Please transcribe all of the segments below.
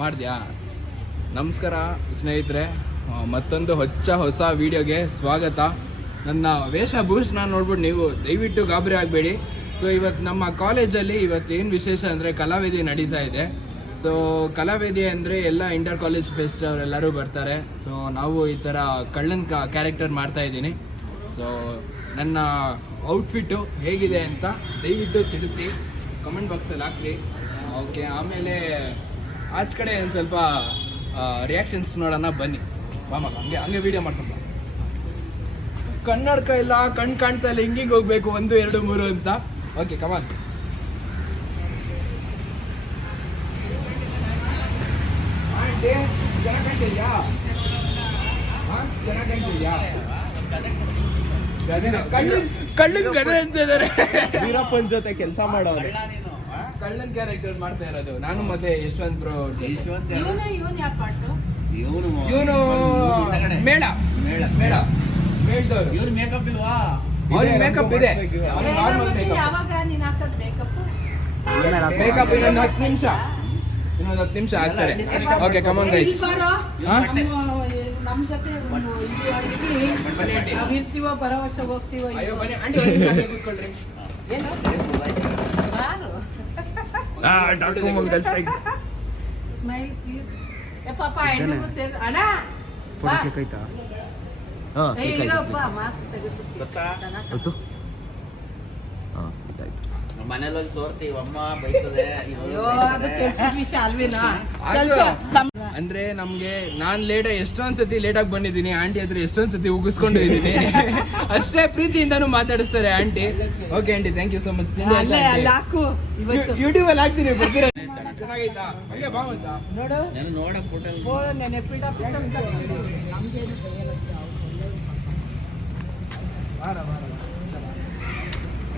ಮಾಡಿದ್ಯಾ? ನಮಸ್ಕಾರ ಸ್ನೇಹಿತರೆ, ಮತ್ತೊಂದು ಹೊಸ ವಿಡಿಯೋಗೆ ಸ್ವಾಗತ. ನನ್ನ ವೇಷಭೂಷಣ ನೋಡ್ಬಿಟ್ಟು ನೀವು ದಯವಿಟ್ಟು ಗಾಬರಿ ಆಗಬೇಡಿ. ಸೊ ಇವತ್ತು ನಮ್ಮ ಕಾಲೇಜಲ್ಲಿ ಏನು ವಿಶೇಷ ಅಂದರೆ ಕಲಾವೇದಿ ನಡೀತಾ ಇದೆ. ಸೊ ಕಲಾವೇದಿ ಅಂದರೆ ಎಲ್ಲ ಇಂಟರ್ ಕಾಲೇಜ್ ಫೆಸ್ಟ್ ಅವರೆಲ್ಲರೂ ಬರ್ತಾರೆ. ಸೊ ನಾವು ಈ ಥರ ಕಳ್ಳನ ಕ್ಯಾರೆಕ್ಟರ್ ಮಾಡ್ತಾಯಿದ್ದೀನಿ. ಸೊ ನನ್ನ ಔಟ್ಫಿಟ್ಟು ಹೇಗಿದೆ ಅಂತ ದಯವಿಟ್ಟು ತಿಳಿಸಿ, ಕಮೆಂಟ್ ಬಾಕ್ಸಲ್ಲಿ ಹಾಕ್ರಿ. ಓಕೆ, ಆಮೇಲೆ ಆಚ ಕಡೆ ಒಂದು ಸ್ವಲ್ಪ ರಿಯಾಕ್ಷನ್ಸ್ ನೋಡೋಣ ಬನ್ನಿ. ಬಾಮ ಹಂಗೆ ವೀಡಿಯೋ ಮಾಡ್ಕೊಂಡು ಕನ್ನಡಕ ಇಲ್ಲ, ಕಣ್ಣು ಕಾಣ್ತಾ ಇಲ್ಲ, ಹಿಂಗೆ ಹೋಗ್ಬೇಕು 1 2 3 ಅಂತ. Okay come on. ಕಳ್ಳನ್ ಗದೆ ಅಂತ ಇದಾರೆ. ವೀರಪ್ಪನ್ ಜೊತೆ ಕೆಲಸ ಮಾಡೋರು ಕಳ್ಳನ್ ಕ್ಯಾರೆಕ್ಟರ್ ಮಾಡ್ತಾ ಇರೋದು ನಾನು ಮತ್ತೆ ಯಶವಂತ್ ಬ್ರೋ. ಇವನು ಮೇಳದವರು. ಇವ್ರು ಮೇಕಪ್ ಇಲ್ವಾ? ಅವ್ರಿಗೆ ಮೇಕಪ್ ಇದೆ. ಮೇಕಪ್ ಇನ್ನೊಂದು 10 ನಿಮಿಷ ಆಗ್ತಾರೆ. Okay come on guys. ನಮ್ಮ ಜೊತೆ ಇರ್ತೀವೋ ಬರೋ ವರ್ಷ ಹೋಗ್ತೀವೋ. Smile please. ಪಾಪ ಹೆಣ್ಣಿಗೂ ಸೇರಿ ಅಣ್ಣ ಮಾಸ್ಕ್ ತೆಗೆದು ಮನೇಲಿ ತೋರ್ತೀವಿ, ಅಮ್ಮ ಬೈತದೆ. ಅದು ಕೆಲ್ಸದ ವಿಷಯ ಅಲ್ವೇನಾ? ಅಂದ್ರೆ ನಮ್ಗೆ ನಾನ್ ಎಷ್ಟೊಂದ್ ಸತಿ ಲೇಟಾಗಿ ಬಂದಿದ್ದೀನಿ. ಆಂಟಿ ಹತ್ರ ಎಷ್ಟೊಂದ್ ಸತಿ ಉಗಿಸ್ಕೊಂಡು ಇದ್ದೀನಿ. ಅಷ್ಟೇ ಪ್ರೀತಿಯಿಂದಾನು ಮಾತಾಡಿಸ್ತಾರೆ aunty. Okay aunty, thank you so much. YouTube ಅಲ್ಲಿ ಹಾಕ್ತೀನಿ, ಬರ್ತೀರಾ? ಚೆನ್ನಾಗೈತಾ? ಹಂಗೆ ಬಾ ಮಚ್ಚ. ನೋಡು ನೋಡಕ್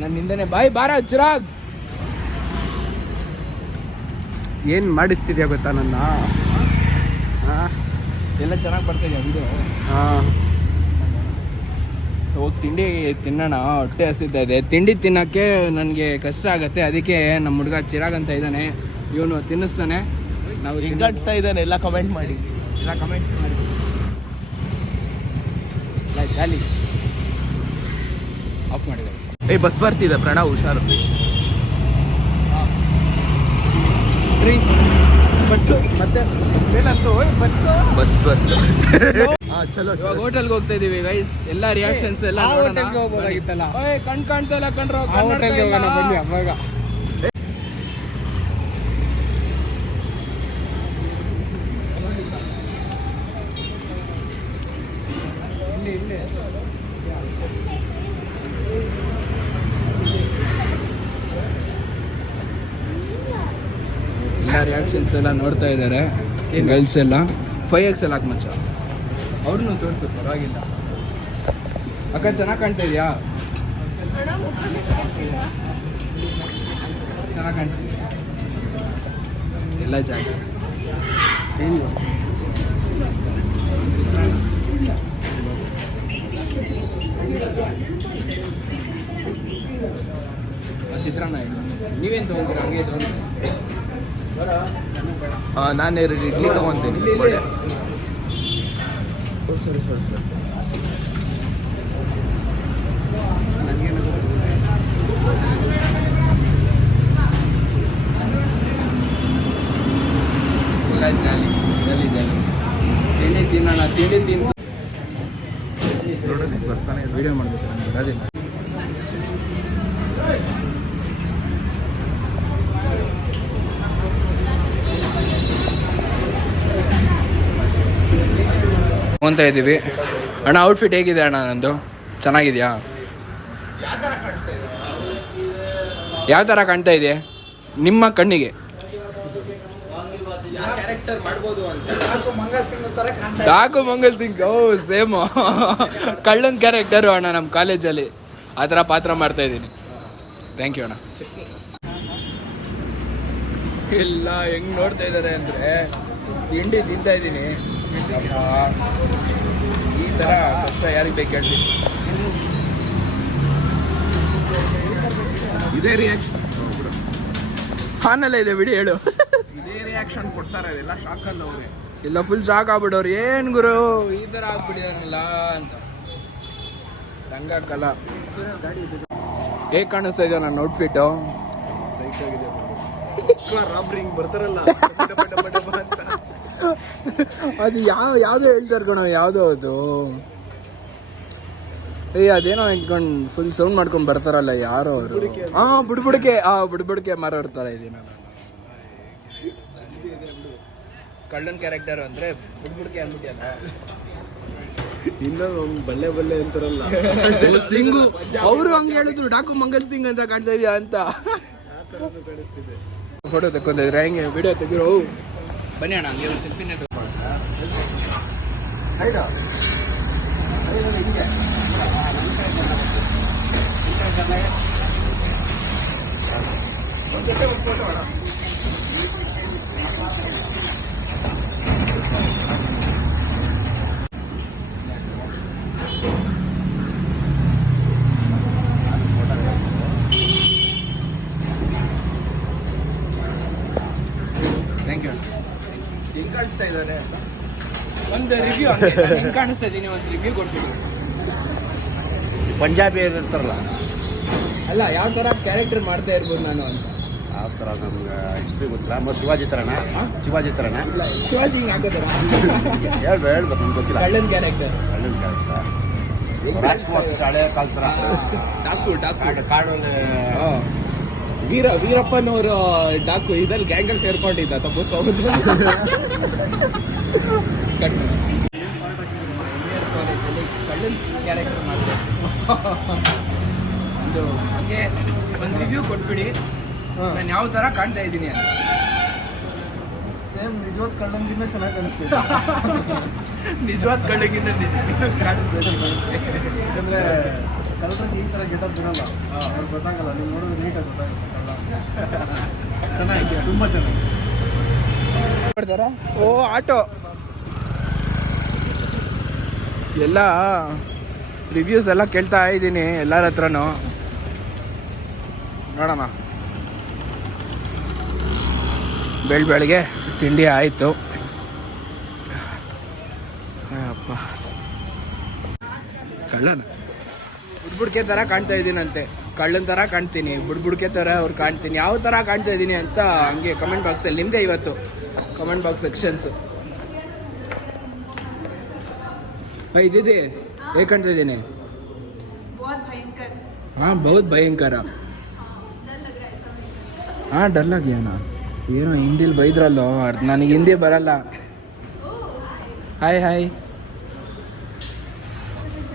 ನನ್ನಿಂದನೇ ಬಾಯ್ ಬಾರ ಚಿರಾಗ್. ಏನ್ ಮಾಡಿಸ್ತಿದ್ಯಾ ಗೊತ್ತಾ ನನ್ನ? ಎಲ್ಲ ಚೆನ್ನಾಗಿ ಬರ್ತಿದ್ಯಾ ವಿಡಿಯೋ? ಹೋಗಿ ತಿಂಡಿ ತಿನ್ನೋಣ, ಹೊಟ್ಟೆ ಹಸಿತಾ ಇದೆ. ತಿಂಡಿ ತಿನ್ನೋಕ್ಕೆ ನನಗೆ ಕಷ್ಟ ಆಗುತ್ತೆ. ಅದಕ್ಕೆ ನಮ್ಮ ಹುಡುಗ ಚಿರಾಗ್ ಅಂತ ಇದ್ದಾನೆ, ಇವನು ತಿನ್ನಿಸ್ತಾನೆ. ನಾವು ಹಿಂಗಡಿಸ್ತಾ ಇದ್ದಾನೆ. ಎಲ್ಲ ಕಮೆಂಟ್ ಮಾಡಿ, ಎಲ್ಲ ಕಮೆಂಟ್ಸ್ ಮಾಡಿ. ಇಲ್ಲ ಜಾಲಿ ಆಫ್ ಮಾಡಿದ್ದಾರೆ. ಬಸ್ ಬರ್ತಿದೆ ಪ್ರಣವ್, ಹುಷಾರು. ಮತ್ತೆ ಬಸ್ ಚಲೋ. ಇವಾಗ ಹೋಟೆಲ್ಗೆ ಹೋಗ್ತಾ ಇದೀವಿ ಗೈಸ್. ಎಲ್ಲ ರಿಯಾಕ್ಷನ್ಸ್ ಎಲ್ಲ ಹೋಗ್ಬೋದಾಗಿತ್ತಲ್ಲ. ಕಣ್ ಕಾಣ್ತಾ ಇಲ್ಲ ಕಣ್ರೋ. ಬನ್ನಿ ಅವಾಗ. ಎಲ್ಲ ರಿಯಾಕ್ಷನ್ಸ್ ಎಲ್ಲ ನೋಡ್ತಾ ಇದ್ದಾರೆ ಗರ್ಲ್ಸ್ ಎಲ್ಲ. 5XL ಹಾಕಿ ಮಚ್ಚ, ಅವ್ರನ್ನೂ ತೋರಿಸು, ಪರವಾಗಿಲ್ಲ. ಅಕ್ಕ ಚೆನ್ನಾಗಿ ಕಾಣ್ತಾ ಇದೆಯಾ? ಚೆನ್ನಾಗಿ ಕಾಣ್ತಿದ್ಯಾ? ಎಲ್ಲ ಜಾಗ ಚಿತ್ರಾನ್ನ ಇದೆ. ನೀವೇನು ತೊಗೊಂತೀರ? ಹಂಗೆ ತೊಗೊಂಡು ನಾನು ಇಡ್ಲಿ ತಗೊಂತೀನಿ. ಸರಿ. ಎಲ್ಲ ಜಾಲಿ ತಿಂಡಿ ತಿನ್ನೋಣ. ತಿಂಡಿ ತಿನ್ಸು. ಬರ್ತಾನೆ ವಿಡಿಯೋ ಮಾಡ್ಬೇಕು ನನಗೆ ಅದಿಲ್ಲ. ಅಂತ ಇದ್ದೀವಿ. ಅಣ್ಣ ಔಟ್ಫಿಟ್ ಹೇಗಿದೆ ಅಣ್ಣ? ನಂದು ಚೆನ್ನಾಗಿದೆಯಾ? ಯಾವ ಥರ ಕಾಣ್ತಾ ಇದೆ ನಿಮ್ಮ ಕಣ್ಣಿಗೆ? ಡಾಕು ಮಂಗಲ್ ಸಿಂಗ್. ಓ ಸೇಮ್ ಕಳ್ಳನ್ ಕ್ಯಾರೆಕ್ಟರು ಅಣ್ಣ ನಮ್ಮ ಕಾಲೇಜಲ್ಲಿ. ಆ ಥರ ಪಾತ್ರ ಮಾಡ್ತಾ ಇದ್ದೀನಿ. ಥ್ಯಾಂಕ್ ಯು ಅಣ್ಣ. ಎಲ್ಲ ಹೆಂಗೆ ನೋಡ್ತಾ ಇದ್ದಾರೆ ಅಂದರೆ ತಿಂಡಿ ತಿಂತಾ ಇದ್ದೀನಿ. ಈ ಥರ ಕಷ್ಟ ಯಾರಿಗೆ ಬೇಕು ಹೇಳಿ? ಇದೇ ರಿಯಾಕ್ಷನ್ ಹಾನಲ್ಲ ಇದೆ ಬಿಡಿ, ಹೇಳು. ಇದೇ ರಿಯಾಕ್ಷನ್ ಕೊಡ್ತಾರೆ ಎಲ್ಲ ಶಾಕಲ್ಲ ಅವ್ರೆ. ಇಲ್ಲ ಫುಲ್ ಶಾಕ್ ಆಗ್ಬಿಡೋರು, ಏನ್ ಗುರು ಈ ತರ ಆಗ್ಬಿಡಿದಾರಲ್ಲ ಅಂತ. ರಂಗಕ್ಕಲ್ಲ ಹೇಗ್ ಕಾಣಿಸ್ತಾ ಇದೆಯೋ ನನ್ನ ಔಟ್ಫಿಟ್. ಬರ್ತಾರಲ್ಲ ಅದು ಯಾವ್ದೋ ಹೇಳ್ತಾರೆ ಕಣ, ಯಾವ್ದೋ ಅದು ಅದೇನೋ ಇಟ್ಕೊಂಡು ಫುಲ್ ಸೌಂಡ್ ಮಾಡ್ಕೊಂಡು ಬರ್ತಾರಲ್ಲ ಯಾರೋ ಅವರು. ಬುಡ್ಬುಡಿಕೆ ಮಾರೋರ್ ತರ ಇದೀನಿ ನಾನು. ಕಳ್ಳನ್ ಕ್ಯಾರೆಕ್ಟರ್ ಅಂದ್ರೆ ಬುಡ್ಬುಡಿಕೆ ಅಂದ್ಬಿಟ್ಟಿಯಲ್ಲ. ಇನ್ನೊಂದು ಬಲ್ಲೆ ಅಂತಾರಲ್ಲ ಸಿಂಗು ಅವರು ಹಂಗೆ ಹೇಳಿದ್ರು, ಡಾಕು ಮಂಗಲ್ ಸಿಂಗ್ ಅಂತ ಕಾಣ್ತಾ ಇದೆಯಾ ಅಂತ. ಫೋಟೋ ತಕ್ಕೊಂಡಿದ್ರೆ ಹೆಂಗೆ ವಿಡಿಯೋ ತೆಗಿರೋ. ಬನ್ನಿ ಅಣ್ಣ ಹಂಗೆ ಒಂದು ಸೆಲ್ಫಿನೇ ಥ್ಯಾಂಕ್ ಯು. ಹೆಂಗ್ ಕಾಣಿಸ್ತಾ ಇದ್ದಾರೆ ಒಂದು ರಿವ್ಯೂ, ಹೆಂಗ್ ಕಾಣಿಸ್ತಾ ಇದ್ದೀನಿ ಒಂದು ರಿವ್ಯೂ ಕೊಡ್ತೀನಿ. ಪಂಜಾಬಿ ಇರ್ತಾರಲ್ಲ ಅಲ್ಲ ಯಾವ ತರ ಕ್ಯಾರೆಕ್ಟರ್ ಮಾಡ್ತಾ ಇರ್ಬೋದು ನಾನು ಅಂತ. ಆ ಥರ ನಮ್ಗೆ ಹಿಸ್ಟ್ರಿ ಗೊತ್ತಿಲ್ಲ. ಮತ್ತು ಶಿವಾಜಿ ಥರನ ಇಲ್ಲ ಶಿವಾಜಿ ಹಿಂಗ್ ಹಾಕೋದಾರ ಹೇಳ್ಬೇಕು ನಮ್ಗೆ ಗೊತ್ತಿಲ್ಲ. ಕಳ್ಳನ್ ಕ್ಯಾರೆಕ್ಟರ್, ಕಳ್ಳನ ಕ್ಯಾರೆಕ್ಟರ್ ರಾಜ್ಕುಮಾರ್ ಶಾಲೆ ಕಾಲ್ ಥರ ಕಾಡು ವೀರಪ್ಪನವರು ಡಾಕು ಇದ್ರಲ್ಲಿ ಗ್ಯಾಂಗಲ್ಲಿ ಸೇರ್ಕೊಂಡಿದ್ದ ತಪ್ಪಿಸ್ಕೋಬೋದು. ಕಳ್ಳನ್ ಕ್ಯಾರೆಕ್ಟರ್ ಮಾಡ್ತಾರೆ. ಒಂದು ಹಂಗೆ ಒಂದು ರಿವ್ಯೂ ಕೊಟ್ಬಿಡಿ ನಾನು ಯಾವ ಥರ ಕಾಣ್ತಾ ಇದ್ದೀನಿ ಅಂತ. ಸೇಮ್ ನಿಜವಾದ ಕಳ್ಳಂಗಿಂತ ಚೆನ್ನಾಗಿ ಕಾಣಿಸ್ತಿದೆ. ನಿಜವಾದ ಕಳ್ಳಂಗಿಂತ ಯಾಕಂದರೆ ಕಳ್ಳರಿಗೆ ಈ ಥರ ಗೆಟಪ್ ಇರಲ್ಲ, ಅವ್ರಿಗೆ ಗೊತ್ತಾಗಲ್ಲ. ನೀವು ನೋಡಿದ್ರೆ ನೀಟಾಗಿ ಗೊತ್ತಾಗುತ್ತೆ ಕಳ್ಳ. ಚೆನ್ನಾಗಿದೆ, ತುಂಬ ಚೆನ್ನಾಗಿದೆ. ಓ ಆಟೋ ಎಲ್ಲ ರಿವ್ಯೂಸ್ ಎಲ್ಲ ಕೇಳ್ತಾ ಇದ್ದೀನಿ ಎಲ್ಲರ ಹತ್ರನೂ. ನೋಡೋಣ. ಬೆಳಗ್ಗೆ ತಿಂಡಿ ಆಯಿತು. ಅಪ್ಪ ಕಳ್ಳನ ಬುಡ್ಬುಡ್ಕೆ ಥರ ಕಾಣ್ತಾ ಇದ್ದೀನಂತೆ, ಕಳ್ಳನ ಥರ ಕಾಣ್ತೀನಿ, ಬುಡ್ಬುಡ್ಕೆ ಥರ ಅವ್ರು ಕಾಣ್ತೀನಿ, ಯಾವ ಥರ ಕಾಣ್ತಾ ಇದ್ದೀನಿ ಅಂತ ಹಂಗೆ ಕಮೆಂಟ್ ಬಾಕ್ಸಲ್ಲಿ ನಿಮ್ಮದೇ ಇವತ್ತು ಕಮೆಂಟ್ ಬಾಕ್ಸ್ ಸೆಕ್ಷನ್ಸು. ಇದಿದೆ ಹೇಗೆ ಕಾಣ್ತಾ ಇದ್ದೀನಿ? हाँ बहुत भयंकर. हाँ डर लग गया ना, ಏನೋ ಹಿಂದಿಲಿ ಬೈದ್ರಲ್ಲೋ, ನನಗೆ ಹಿಂದಿ ಬರಲ್ಲ. Hi hi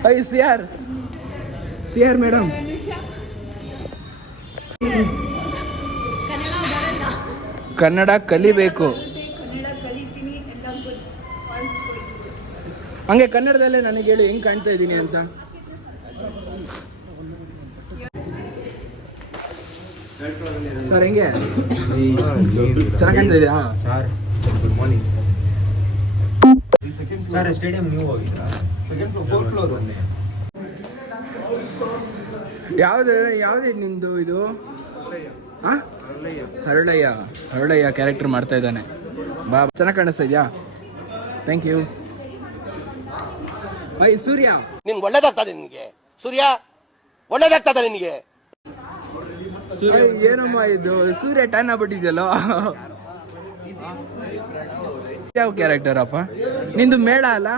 hi C R madam. Kannada ಕಲಿಬೇಕು. ಹಂಗೆ ಕನ್ನಡದಲ್ಲೇ ನನಗೆ ಹೇಳಿ ಹೆಂಗೆ ಕಾಣ್ತಾ ಇದ್ದೀನಿ ಅಂತ. ಸರ್ ಹೆಂಗೆ ಚೆನ್ನಾಗಿ ಕಾಣ್ತಾ ಇದೆಯಾ sir? Good morning sir. Stadium ನೀವು ಹೋಗಿದ್ರಾ? Second floor, fourth floor. ಯಾವ್ದು ನಿಮ್ದು ಇದು? ಹಾಂ ಹರಳಯ್ಯ ಕ್ಯಾರೆಕ್ಟರ್ ಮಾಡ್ತಾ ಇದ್ದಾನೆ. ಬಾ ಚೆನ್ನಾಗಿ ಕಾಣಿಸ್ತಾ ಇದೆಯಾ? Thank you. ಬೈ ಸೂರ್ಯ ನಿನ್ಗೆ ಒಳ್ಳೇದಾಗ್ತದೆ, ನಿನಗೆ ಸೂರ್ಯ ಒಳ್ಳೇದಾಗ್ತದೆ ನಿನಗೆ. ಏನಮ್ಮ ಇದು ಸೂರ್ಯ ಟನ್ ಆಗ್ಬಿಟ್ಟಿದ್ಯಲ್ಲೋ. ಯಾವ ಕ್ಯಾರೆಕ್ಟರ್ ಅಪ್ಪ ನಿಂದು? ಮೇಳ ಅಲ್ಲ,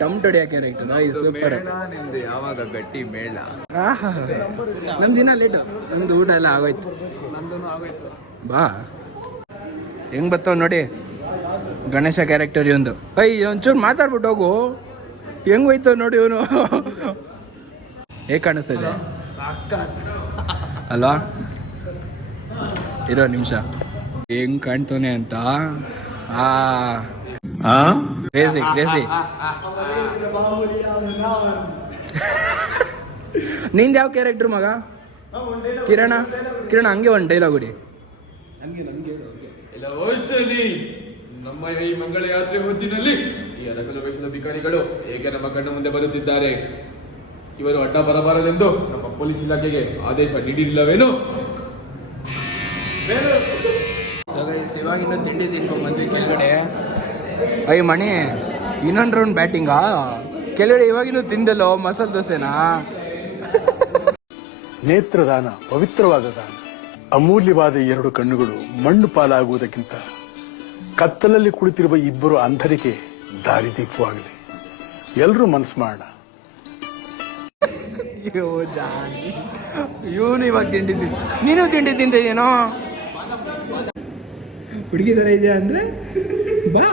ಟೊಮಟೊಡಿಯ ಕ್ಯಾರೆಕ್ಟರ್. ಸೂಪರ್. ಯಾವಾಗ ಗಟ್ಟಿ ಮೇಳ. ನಮ್ದು ದಿನ ಲೇಟು, ನಮ್ದು ಊಟ ಎಲ್ಲ ಆಗೋಯ್ತು. ಬಾ ಹೆಂಗ್ ಬರ್ತಾವ ನೋಡಿ ಗಣೇಶ ಕ್ಯಾರೆಕ್ಟರ್ ಇವಂದು. ಒಂಚೂರು ಮಾತಾಡ್ಬಿಟ್ಟು ಹೋಗು, ಹೆಂಗ್ ಹೋಯ್ತಾವ ನೋಡಿ ಇವನು. ಹೇಗೆ ಕಾಣಿಸ್ತಾ ಇದೆ ಅಲ್ವಾ? ಇರೋ ನಿಮಿಷ ಹೆಂಗ್ ಕಾಣ್ತಾನೆ ಅಂತ. ಕ್ರೇಜಿ ನಿಂದ ಯಾವ ಕ್ಯಾರೆಕ್ಟರ್ ಮಗ? ಕಿರಣ ಹಂಗೆ ಒಂದು ಡೈಲಾಗ್ ಹೊಡಿ. ನಮ್ಮ ಈ ಮಂಗಳ ಯಾತ್ರೆ ಹೊತ್ತಿನಲ್ಲಿ ಈ ಅರಕಲು ವೇಷದ ಅಧಿಕಾರಿಗಳು ಹೇಗೆ ನಮ್ಮ ಕಣ್ಣು ಮುಂದೆ ಬರುತ್ತಿದ್ದಾರೆ. ಇವರು ಅಡ್ಡ ಬರಬಾರದೆಂದು ನಮ್ಮ ಪೊಲೀಸ್ ಇಲಾಖೆಗೆ ಆದೇಶ ನೀಡಿಲ್ಲವೇನು? ಸೊ ಗೈಸ್ ತಿಂಡಿ ತಿನ್ಕೊಂಬಂದ್ವಿ ಕೆಳಗಡೆ. ಅಯ್ಯ ಮಣಿ, ಇನ್ನೊಂದು ರೌಂಡ್ ಬ್ಯಾಟಿಂಗಾ? ಕೆಳಗಡೆ ಇವಾಗಿನೂ ತಿಂದಲ್ಲೋ ಮಸಾಲೆ ದೋಸೆನಾ? ನೇತ್ರದಾನ ಪವಿತ್ರವಾದ ದಾನ. ಅಮೂಲ್ಯವಾದ 2 ಕಣ್ಣುಗಳು ಮಣ್ಣು ಪಾಲಾಗುವುದಕ್ಕಿಂತ ಕತ್ತಲಲ್ಲಿ ಕುಳಿತಿರುವ ಇಬ್ಬರು ಅಂಧರಿಗೆ ದಾರಿದೀಪವಾಗಲಿ. ಎಲ್ಲರೂ ಮನಸ್ಸು ಮಾಡೋಣ. ಅಯ್ಯೋ ಜಾನಿ, ಇವನು ಇವಾಗ ತಿಂಡಿ ತಿಂದ, ನೀನು ತಿಂಡಿ ತಿಂತಿದ್ದೀನೋ? ಹುಡುಗಿ ಥರ ಇದೆಯಾ ಅಂದರೆ ಬಾ.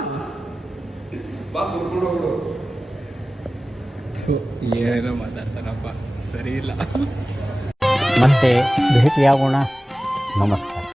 ಏನೇನೋ ಮಾತಾಡ್ತಾರಪ್ಪ, ಸರಿ ಇಲ್ಲ. ಮತ್ತೆ ಭೇಟಿಯಾಗೋಣ. ನಮಸ್ಕಾರ.